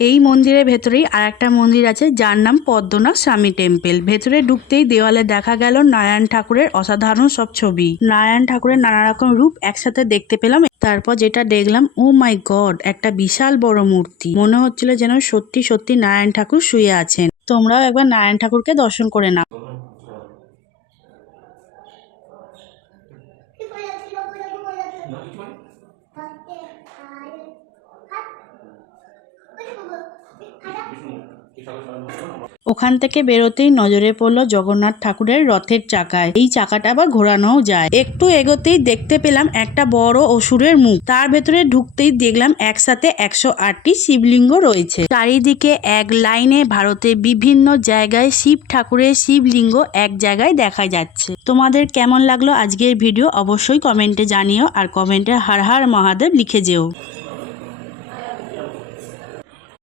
এই মন্দিরের ভেতরেই আরেকটা মন্দির আছে যার নাম পদ্মনাথ স্বামী টেম্পল। ভেতরে ঢুকতেই দেওয়ালে দেখা গেল নারায়ণ ঠাকুরের অসাধারণ সব ছবি। নারায়ণ ঠাকুরের নানা রকম রূপ একসাথে দেখতে পেলাম। তারপর যেটা দেখলাম, ও মাই গড, একটা বিশাল বড় মূর্তি। মনে হচ্ছিল যেন সত্যি সত্যি নারায়ণ ঠাকুর শুয়ে আছেন। তোমরাও একবার নারায়ণ ঠাকুরকে দর্শন করে নাও। ওখান থেকে বেরোতেই নজরে পড়লো জগন্নাথ ঠাকুরের রথের চাকায়। এই চাকাটা আবার ঘোরানোও যায়। একটু এগোতেই দেখতে পেলাম একটা বড় অসুরের মুখ। তার ভেতরে ঢুকতেই দেখলাম একসাথে 108টি শিবলিঙ্গ রয়েছে। চারিদিকে এক লাইনে ভারতের বিভিন্ন জায়গায় শিব ঠাকুরের শিবলিঙ্গ এক জায়গায় দেখা যাচ্ছে। তোমাদের কেমন লাগলো আজকের ভিডিও অবশ্যই কমেন্টে জানিও, আর কমেন্টে হর হর মহাদেব লিখে যেও।